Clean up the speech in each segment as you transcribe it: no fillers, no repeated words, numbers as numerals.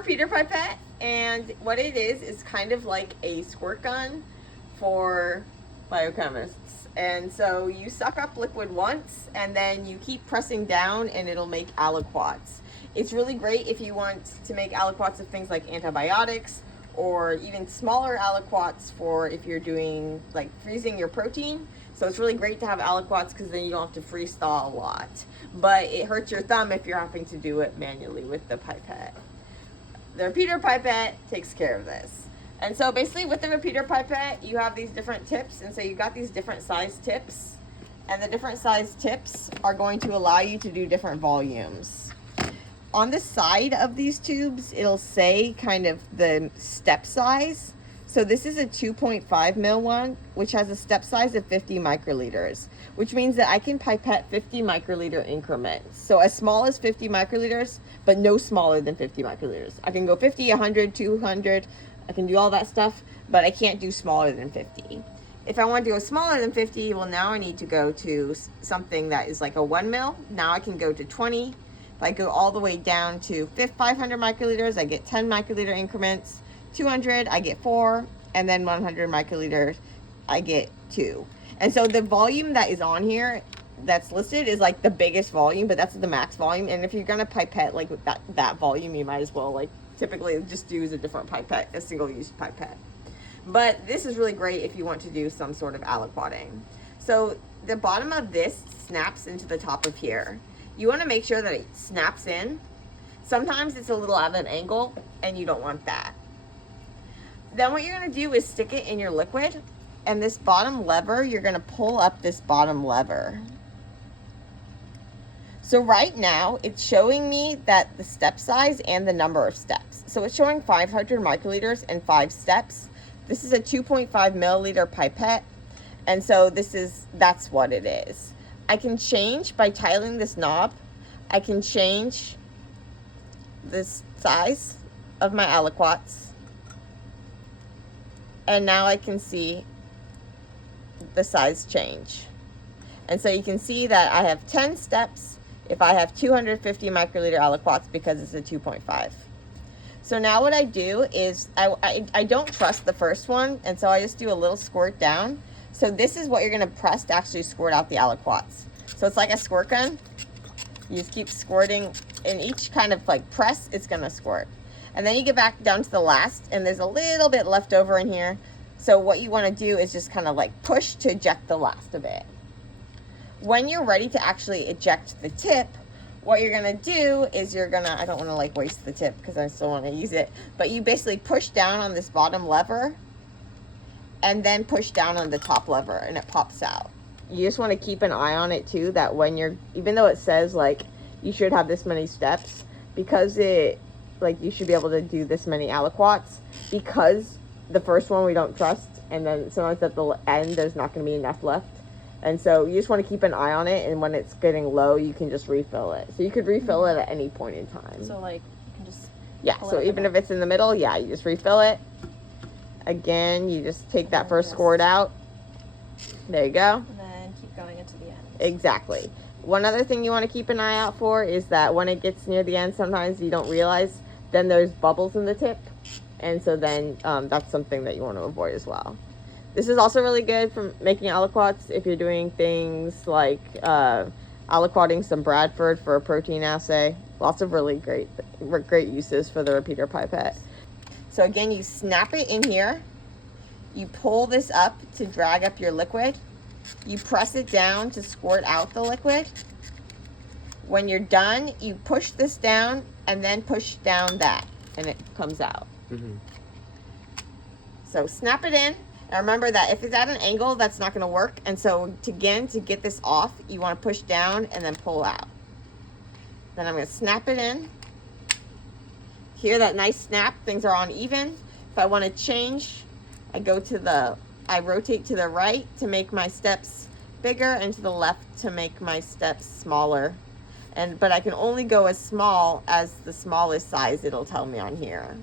repeater pipette, and what it is kind of like a squirt gun for biochemists. And so you suck up liquid once, and then you keep pressing down, and it'll make aliquots. It's really great if you want to make aliquots of things like antibiotics, or even smaller aliquots for if you're doing like freezing your protein. So it's really great to have aliquots because then you don't have to freeze thaw a lot. But it hurts your thumb if you're having to do it manually with the pipette. The repeater pipette takes care of this. And so basically with the repeater pipette, you have these different tips. And so you've got these different size tips. And the different size tips are going to allow you to do different volumes. On the side of these tubes, it'll say kind of the step size. So this is a 2.5 mil one, which has a step size of 50 microliters, which means that I can pipette 50 microliter increments. So as small as 50 microliters, but no smaller than 50 microliters. I can go 50, 100, 200, I can do all that stuff, but I can't do smaller than 50. If I want to go smaller than 50, well, now I need to go to something that is like a 1 mil. Now I can go to 20. If I go all the way down to 500 microliters, I get 10 microliter increments. 200, I get 4, and then 100 microliters, I get 2. And so the volume that is on here that's listed is like the biggest volume, but that's the max volume. And if you're gonna pipette like with that volume, you might as well like typically just use a different pipette, a single-use pipette. But this is really great if you want to do some sort of aliquoting. So the bottom of this snaps into the top of here. You want to make sure that it snaps in. Sometimes it's a little at an angle and you don't want that. Then what you're going to do is stick it in your liquid, and this bottom lever, you're going to pull up this bottom lever. So right now it's showing me that the step size and the number of steps. So it's showing 500 microliters and 5 steps. This is a 2.5 milliliter pipette. And so that's what it is. I can change by titling this knob. I can change this size of my aliquots. And now I can see the size change. And so you can see that I have 10 steps if I have 250 microliter aliquots because it's a 2.5. So now what I do is I don't trust the first one, and so I just do a little squirt down. So this is what you're going to press to actually squirt out the aliquots. So it's like a squirt gun. You just keep squirting. In each kind of like press, it's going to squirt. And then you get back down to the last, and there's a little bit left over in here. So what you want to do is just kind of like push to eject the last of it. When you're ready to actually eject the tip, what you're going to do is I don't want to like waste the tip because I still want to use it, but you basically push down on this bottom lever and then push down on the top lever and it pops out. You just want to keep an eye on it too, that when even though it says like you should have this many steps, because you should be able to do this many aliquots, because the first one we don't trust, and then sometimes at the end there's not going to be enough left. And so you just want to keep an eye on it, and when it's getting low, you can just refill it. So you could refill it at any point in time. So like, you can just... Yeah, so even if it's in the middle, yeah, you just refill it. Again, you just take that first squirt out. There you go. And then keep going into the end. Exactly. One other thing you want to keep an eye out for is that when it gets near the end, sometimes you don't realize, then there's bubbles in the tip. And so then that's something that you want to avoid as well. This is also really good for making aliquots if you're doing things like aliquoting some Bradford for a protein assay. Lots of really great uses for the repeater pipette. So again, you snap it in here. You pull this up to drag up your liquid. You press it down to squirt out the liquid. When you're done, you push this down and then push down that, and it comes out. Mm-hmm. So snap it in. And remember that if it's at an angle, that's not going to work. And so to get this off, you want to push down and then pull out. Then I'm going to snap it in. Hear that nice snap? Things are uneven. If I want to change, I rotate to the right to make my steps bigger and to the left to make my steps smaller. But I can only go as small as the smallest size it'll tell me on here.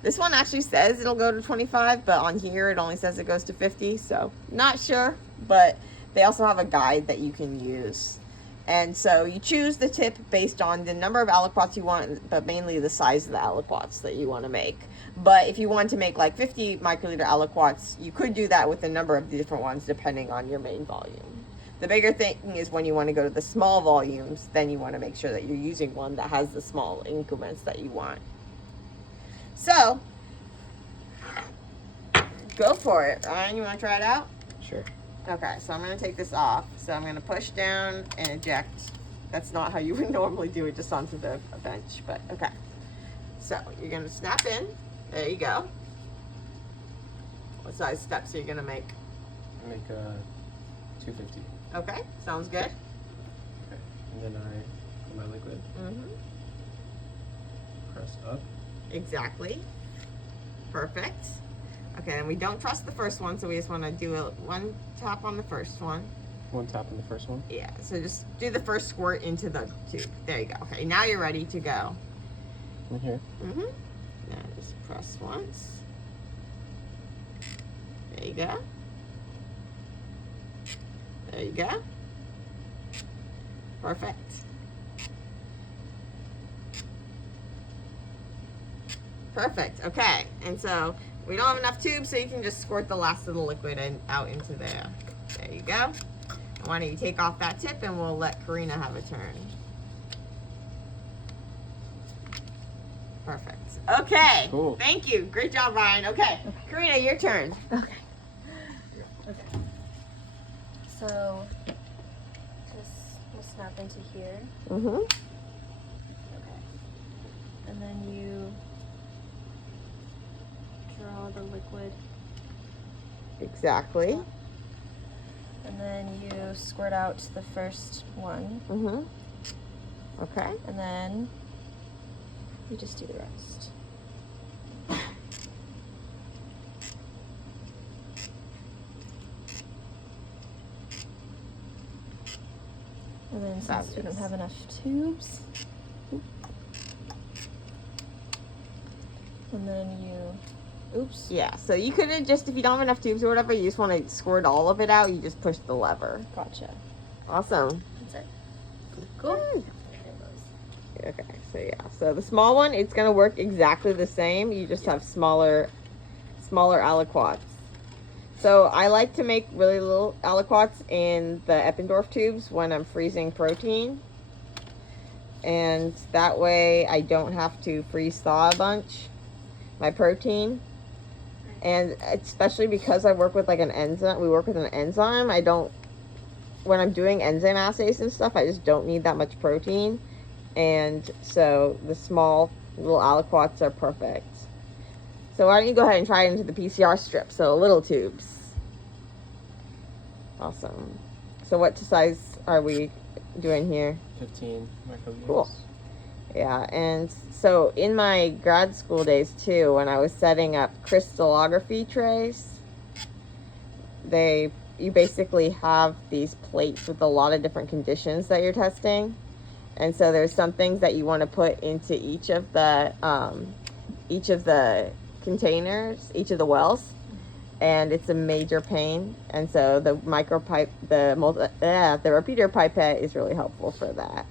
This one actually says it'll go to 25, but on here it only says it goes to 50, so not sure. But they also have a guide that you can use. And so you choose the tip based on the number of aliquots you want, but mainly the size of the aliquots that you want to make. But if you want to make like 50 microliter aliquots, you could do that with a number of the different ones depending on your main volume. The bigger thing is when you want to go to the small volumes, then you want to make sure that you're using one that has the small increments that you want. So, go for it. Ryan, you want to try it out? Sure. Okay, so I'm going to take this off. So I'm going to push down and eject. That's not how you would normally do it, just onto the bench, but okay. So you're going to snap in. There you go. What size steps are you going to make? Make 250. Okay, sounds good. Okay, and then I put my liquid, Mm-hmm. press up. Exactly. Perfect. Okay, and we don't trust the first one, so we just want to do one tap on the first one. One tap on the first one. Yeah, so just do the first squirt into the tube. There you go. Okay, now you're ready to go. In here. Mm-hmm. Now just press once. There you go. There you go. Perfect. Perfect. Okay, and so we don't have enough tubes, so you can just squirt the last of the liquid out into there. There you go. Why don't you take off that tip and we'll let Korina have a turn. Perfect. Okay. Cool. Thank you. Great job, Ryan. Okay. Korina, your turn. Okay. Okay. So just we'll snap into here. Mm-hmm. Okay. And then you draw the liquid. Exactly. And then you squirt out the first one. Mm-hmm. Okay. And then you just do the rest. And then since we don't have enough tubes, and then you, oops. Yeah, so you could have just, if you don't have enough tubes or whatever, you just want to squirt all of it out, you just push the lever. Gotcha. Awesome. That's it. Cool. Okay, so yeah, so the small one, it's going to work exactly the same. You just have smaller aliquots. So I like to make really little aliquots in the Eppendorf tubes when I'm freezing protein. And that way I don't have to freeze thaw a bunch, my protein. And especially because I work with like an enzyme, we work with an enzyme, when I'm doing enzyme assays and stuff, I just don't need that much protein. And so the small little aliquots are perfect. So why don't you go ahead and try it into the PCR strip, so little tubes. Awesome. So what size are we doing here? 15 microliters. Cool. Yeah, and so in my grad school days too, when I was setting up crystallography trays, you basically have these plates with a lot of different conditions that you're testing. And so there's some things that you want to put into each of the containers, each of the wells, and it's a major pain. And so the the repeater pipette is really helpful for that.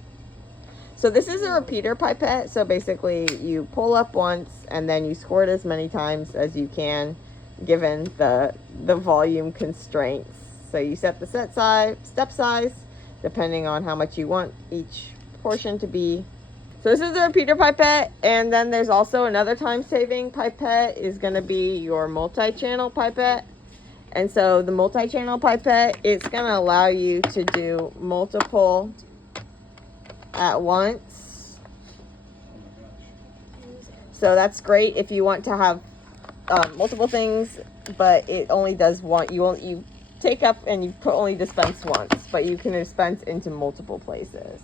So this is a repeater pipette. So basically you pull up once and then you squirt as many times as you can, given the volume constraints. So you set the step size depending on how much you want each portion to be. So this is the repeater pipette, and then there's also another time-saving pipette is going to be your multi-channel pipette. And so the multi-channel pipette, it's going to allow you to do multiple at once. So that's great if you want to have multiple things, but it only does one. You take up and you only dispense once, but you can dispense into multiple places.